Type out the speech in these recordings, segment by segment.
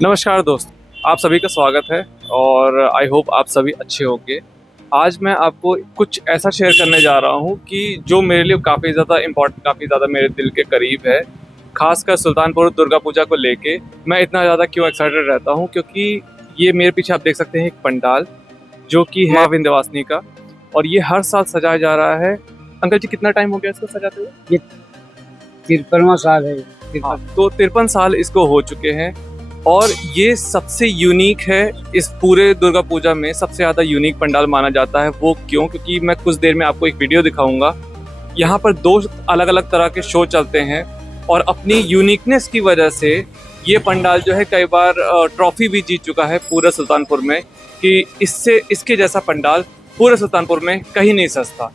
नमस्कार दोस्त, आप सभी का स्वागत है और आई होप आप सभी अच्छे होंगे। आज मैं आपको कुछ ऐसा शेयर करने जा रहा हूँ कि जो मेरे लिए काफ़ी ज़्यादा इम्पोर्टेंट, काफ़ी ज़्यादा मेरे दिल के करीब है। ख़ासकर सुल्तानपुर दुर्गा पूजा को लेके मैं इतना ज़्यादा क्यों एक्साइटेड रहता हूँ, क्योंकि ये मेरे पीछे आप देख सकते हैं एक पंडाल जो कि है माँ विंध्यवासिनी का, और ये हर साल सजाया जा रहा है। अंकल जी, कितना टाइम हो गया इसको सजाते हुए? ये 53वां साल है। हाँ, तो 53 साल इसको हो चुके हैं और ये सबसे यूनिक है। इस पूरे दुर्गा पूजा में सबसे ज़्यादा यूनिक पंडाल माना जाता है। वो क्यों? क्योंकि मैं कुछ देर में आपको एक वीडियो दिखाऊंगा। यहाँ पर 2 अलग अलग तरह के शो चलते हैं और अपनी यूनिकनेस की वजह से ये पंडाल जो है कई बार ट्रॉफी भी जीत चुका है पूरे सुल्तानपुर में, कि इसके जैसा पंडाल पूरे सुल्तानपुर में कहीं नहीं सजता।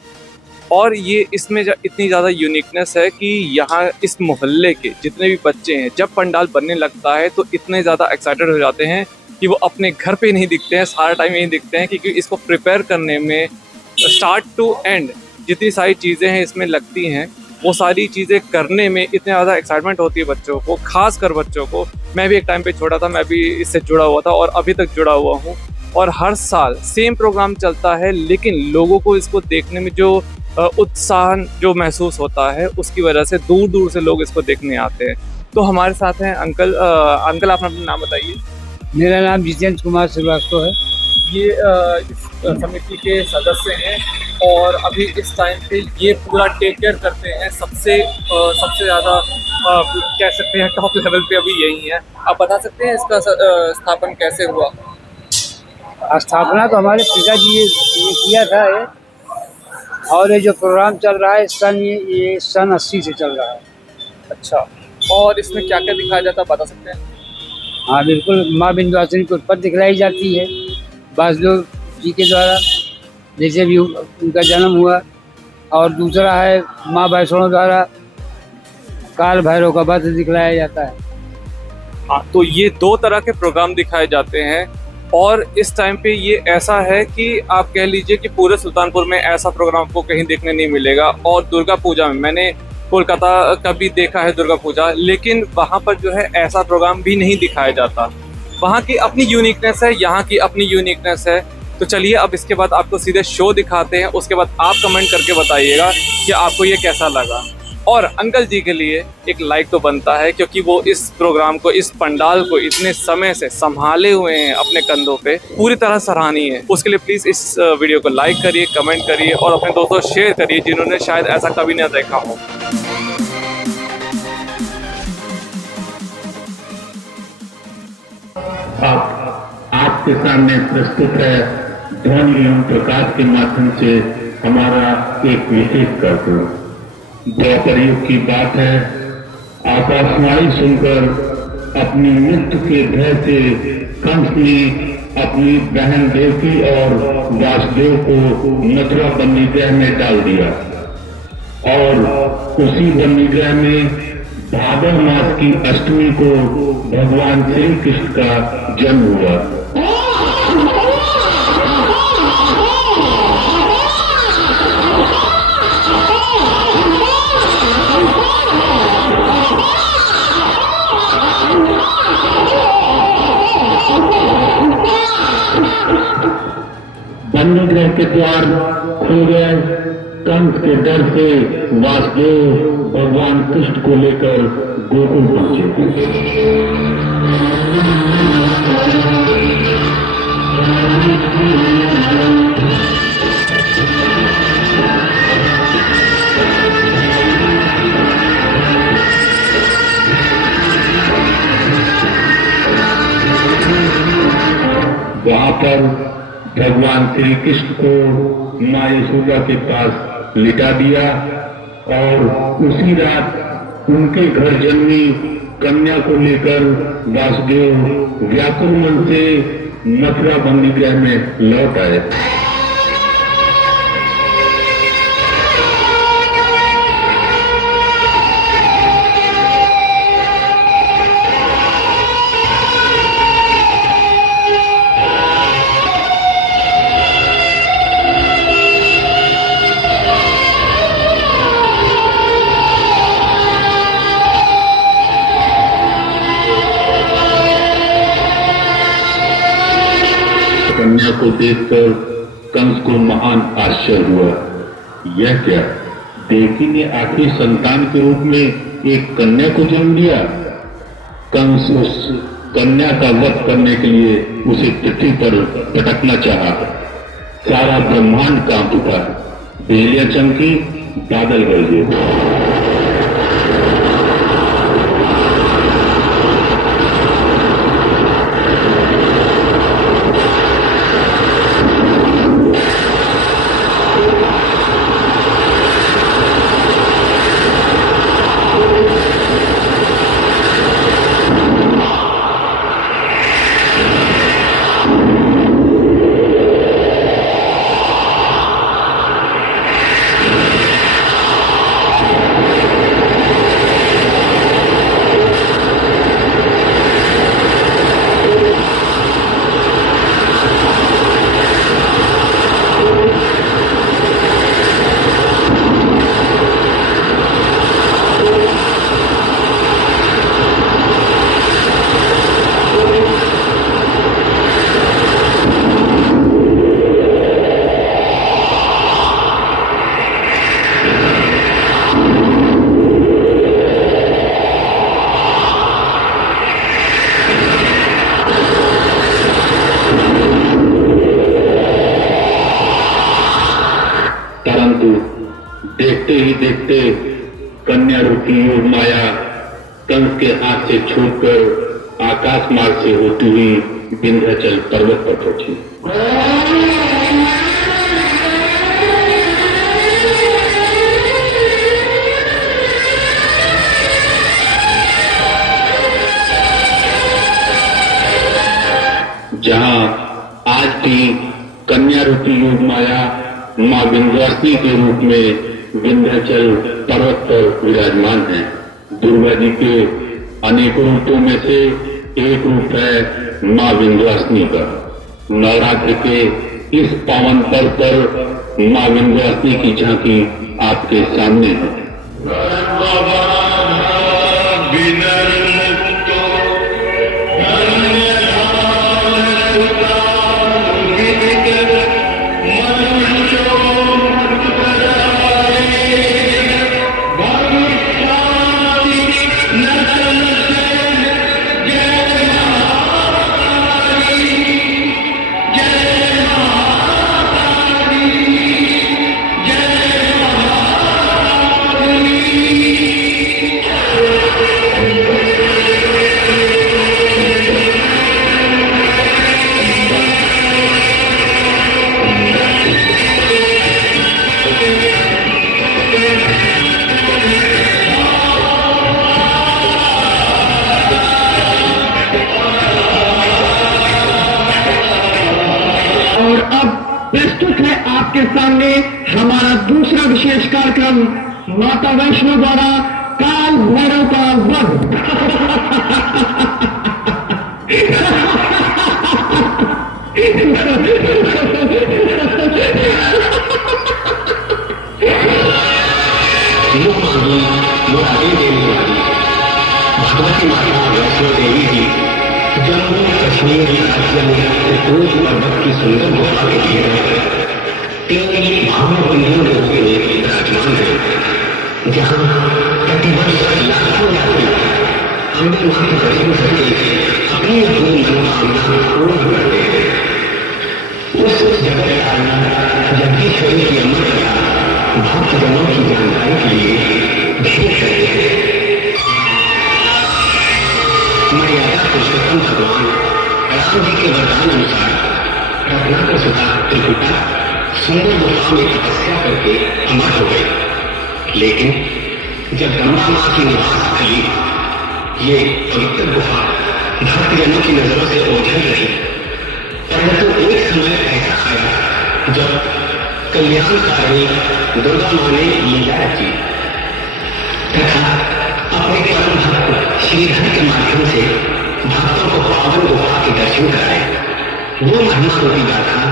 और ये इसमें इतनी ज़्यादा यूनिकनेस है कि यहाँ इस मोहल्ले के जितने भी बच्चे हैं, जब पंडाल बनने लगता है तो इतने ज़्यादा एक्साइटेड हो जाते हैं कि वो अपने घर पे नहीं दिखते हैं, सारा टाइम यहीं दिखते हैं, क्योंकि इसको प्रिपेयर करने में स्टार्ट टू एंड जितनी सारी चीज़ें हैं इसमें लगती हैं, वो सारी चीज़ें करने में इतने ज़्यादा एक्साइटमेंट होती है बच्चों को, खास कर बच्चों को। मैं भी एक टाइम पे छोटा था, मैं भी इससे जुड़ा हुआ था और अभी तक जुड़ा हुआ हूँ। और हर साल सेम प्रोग्राम चलता है, लेकिन लोगों को इसको देखने में जो उत्साह जो महसूस होता है, उसकी वजह से दूर दूर से लोग इसको देखने आते हैं। तो हमारे साथ हैं अंकल। अंकल, आप अपना नाम बताइए। मेरा नाम जितेंद्र कुमार श्रीवास्तव है। ये इस समिति के सदस्य हैं और अभी इस टाइम पे ये पूरा टेक केयर करते हैं। सबसे ज़्यादा कह सकते हैं टॉप लेवल पे अभी यही है। आप बता सकते हैं इसका स्थापन कैसे हुआ? स्थापना तो हमारे पिताजी ने किया था ये, और ये जो प्रोग्राम चल रहा है ये सन 80 से चल रहा है। अच्छा, और इसमें क्या क्या दिखाया जाता है बता सकते हैं? हाँ बिल्कुल, माँ विंध्यवासिनी की उत्पत्ति दिखलाई जाती है वासुदेव जी के द्वारा, जैसे भी उनका जन्म हुआ। और दूसरा है माँ वैष्णो द्वारा काल भैरव का वध दिखलाया जाता है। हाँ, तो ये 2 तरह के प्रोग्राम दिखाए जाते हैं और इस टाइम पे ये ऐसा है कि आप कह लीजिए कि पूरे सुल्तानपुर में ऐसा प्रोग्राम आपको कहीं देखने नहीं मिलेगा। और दुर्गा पूजा में मैंने कोलकाता का भी देखा है दुर्गा पूजा, लेकिन वहाँ पर जो है ऐसा प्रोग्राम भी नहीं दिखाया जाता। वहाँ की अपनी यूनिकनेस है, यहाँ की अपनी यूनिकनेस है। तो चलिए अब इसके बाद आपको सीधे शो दिखाते हैं, उसके बाद आप कमेंट करके बताइएगा कि आपको ये कैसा लगा। और अंकल जी के लिए एक लाइक तो बनता है, क्योंकि वो इस प्रोग्राम को, इस पंडाल को इतने समय से संभाले हुए हैं अपने कंधों पे, पूरी तरह सराहनीय है। उसके लिए प्लीज़ इस वीडियो को लाइक करिए, कमेंट करिए और अपने दोस्तों शेयर करिए जिन्होंने शायद ऐसा कभी नहीं देखा हो। आपके सामने प्रस्तुत है ध्वनि एवं प्रकाश के माध्यम से हमारा एक विशेष कार्यक्रम। द्वापर युग की बात है, आकाशवाणी सुनकर अपनी मृत्यु के भय से कंस ने अपनी बहन देवकी और वासुदेव को मथुरा बंदीगृह में डाल दिया और उसी बंदीगृह में भादव मास की अष्टमी को भगवान श्री कृष्ण का जन्म हुआ। बंदीगृह के द्वार खुल गए। कंस के डर से वासुदेव भगवान कृष्ण को लेकर गोकुल पहुंचे। वहां पर भगवान श्री कृष्ण को माँ यशोदा के पास लिटा दिया और उसी रात उनके घर जन्मी कन्या को लेकर वासुदेव व्याकुल मन से मथुरा बंदीगृह में लौट आए। कन्या को देखकर कंस को महान आश्चर्य हुआ। यह क्या, देवी ने आखिरी संतान के रूप में एक कन्या को जन्म दिया। कंस उस कन्या का वध करने के लिए उसे पृथ्वी पर पटकना चाहा। सारा ब्रह्मांड कांप उठा, बिजलियां चमकी, बादल गरजे। परंतु देखते ही देखते कन्या रूपी योग माया कंस के हाथ से छूटकर आकाश मार्ग से होती हुई विंध्याचल पर्वत पर पहुंची। जहां आज भी कन्या रूपी योग माया मां विंध्यवासिनी के रूप में विंध्याचल पर्वत पर विराजमान है। दुर्गा जी के अनेकों रूपों में से एक रूप है मां विंध्यवासिनी का। नवरात्र के इस पावन पर्व पर मां विंध्यवासिनी की झांकी आपके सामने है। प्रस्तुत है आपके सामने हमारा दूसरा विशेष कार्यक्रम माता वैष्णो द्वारा काल भैरव का वध। मुरारी देवी वाली भगवती माता वैष्णो देवी जी जम्मू कश्मीर राज्य में पूर्व पर्वत की सुंदर गुफा के लिए 3 महाबलियों के रूप में विराजमान है, जहाँ प्रतिवर्ष लाखों यात्री अम्बे मां के दर्शन करके अपनी अपनी मनोकामना पूर्ण करते हैं। उस जगह का नाम जगदीश्वरी की अमर कथा भक्तजनों की जानकारी के लिए भेंट करते हैं। मर्यादा पुरुषोत्तम भगवान राम जी के वरदान अनुसार रत्नाकर सुधा त्रिकुटा सुंदर गुफा में तपस्या करके अमर हो गए। लेकिन जब गंगा मां की निवास स्थली ये पवित्र गुफा भक्तजनों की नजरों से ओझल रही, परंतु एक समय ऐसा आया जब कल्याणकारिणी दुर्गा मां ने लीला रची तथा अपने परम भक्त श्रीधर के माध्यम से भक्तों को पावन गुफा के दर्शन कराए। वो महिमा रूपी गाथा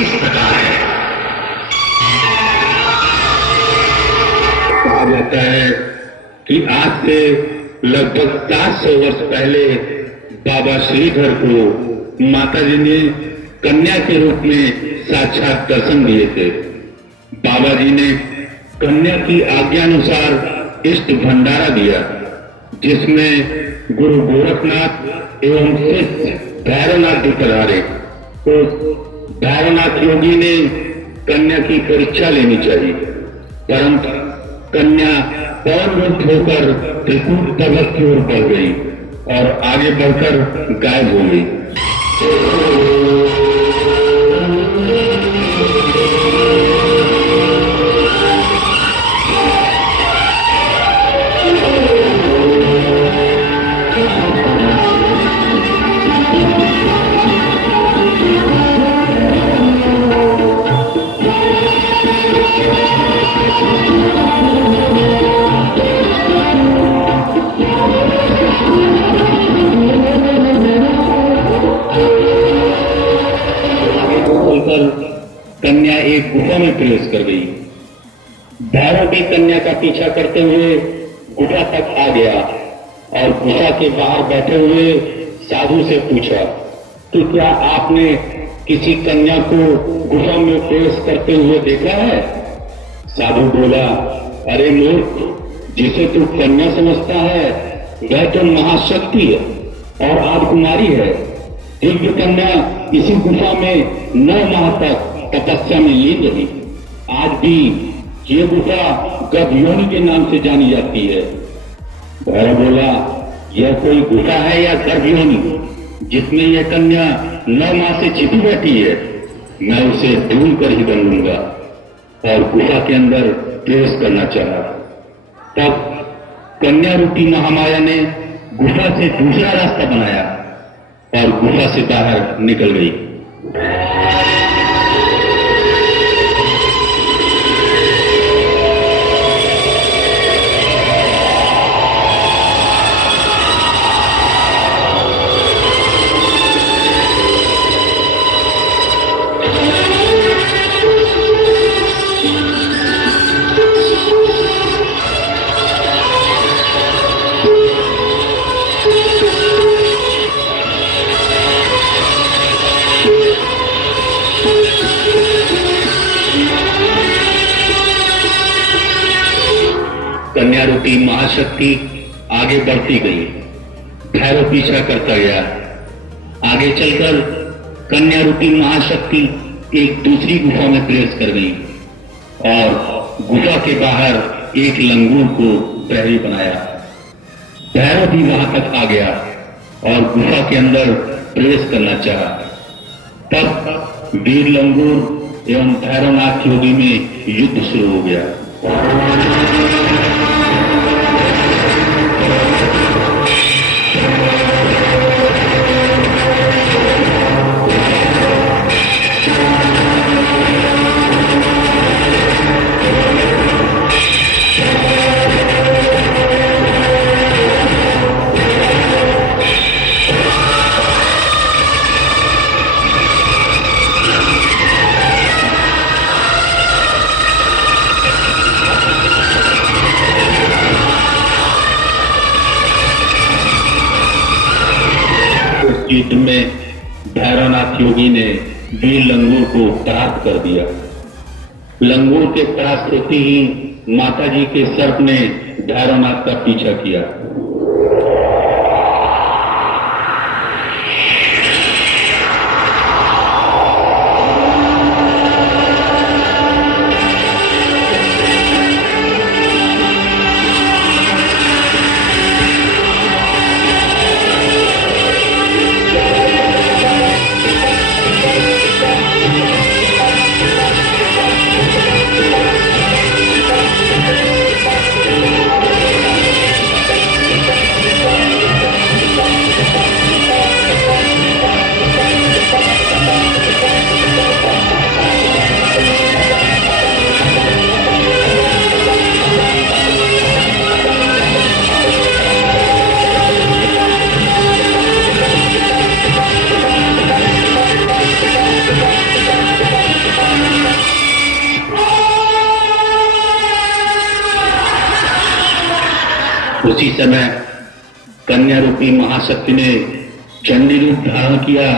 इस प्रकार है। कहा जाता है कि आज से लगभग 700 वर्ष पहले बाबा श्रीधर को माता जी ने कन्या के रूप में साक्षात दर्शन दिए थे। बाबा जी ने कन्या की आज्ञानुसार इष्ट भंडारा दिया, जिसमें गुरु गोरखनाथ एवं शिष्य भैरवनाथ जी पधारे। तो भैरवनाथ योगी ने कन्या की परीक्षा लेनी चाहिए, परंतु कन्या पौन होकर त्रिकूट पर्वत की ओर बढ़ गई और आगे बढ़कर गायब हो गई। कन्या एक गुफा में प्रवेश कर गई। भैरव भी कन्या का पीछा करते हुए गुफा तक आ गया और गुफा के बाहर बैठे हुए साधु से पूछा कि क्या आपने किसी कन्या को गुफा में प्रवेश करते हुए देखा है? साधु बोला, अरे मूर्ख, जिसे तू कन्या समझता है वह तो महाशक्ति है और राजकुमारी है। दिव्य कन्या इसी गुफा में 9 माह तक तपस्या में लीन रही। आज भी ये गुफा गर्भयोनि के नाम से जानी जाती है। भैरव बोला, यह कोई गुफा है या गर्भयोनि जिसमें यह कन्या 9 माह से छिपी बैठी है? मैं उसे ढूंढ कर ही बन लूंगा। और गुफा के अंदर प्रवेश करना चाहा। तब कन्या रूपी महामाया ने गुफा से दूसरा रास्ता बनाया और गुफा से बाहर निकल गई। कन्या रूपी महाशक्ति आगे बढ़ती गई। भैरव पीछा करता गया। आगे चलकर कन्या रूपी महाशक्ति एक दूसरी गुफा में प्रवेश कर गई और गुफा के बाहर एक लंगूर को प्रहरी बनाया। भैरव भी वहां तक आ गया और गुफा के अंदर प्रवेश करना चाहा। तब वीर लंगूर एवं भैरवनाथ योगी में युद्ध शुरू हो गया। युद्ध में भैरवनाथ योगी ने वीर लंगूर को परास्त कर दिया। लंगूर के परास्त होते ही माताजी के सर्प ने भैरवनाथ का पीछा किया। उसी समय कन्या रूपी महाशक्ति ने चंडी रूप धारण किया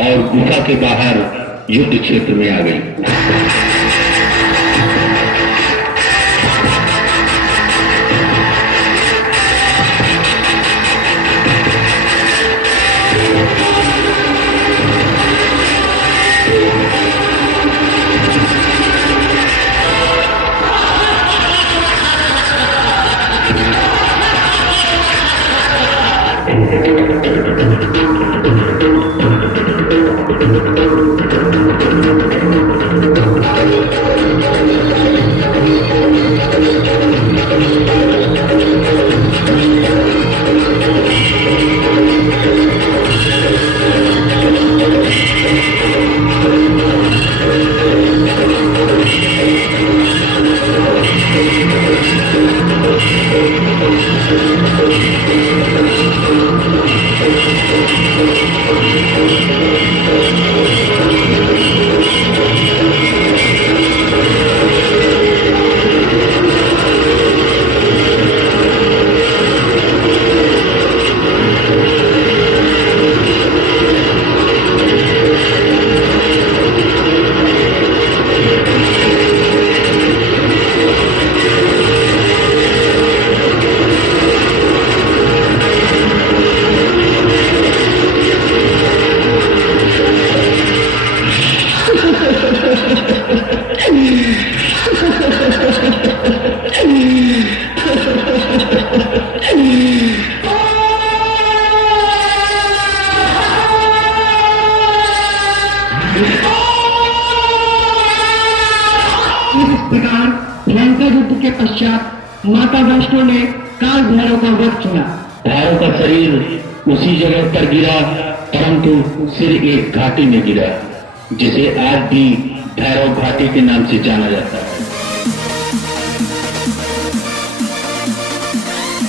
और गुफा के बाहर युद्ध क्षेत्र में आ गई। इस प्रकार भयंकर युद्ध के पश्चात माता वैष्णो ने काल भैरव का वध चुना। भैरव का शरीर उसी जगह पर गिरा, परंतु सिर एक घाटी में गिरा, जिसे आज भी भैरव घाटी के नाम से जाना जाता है।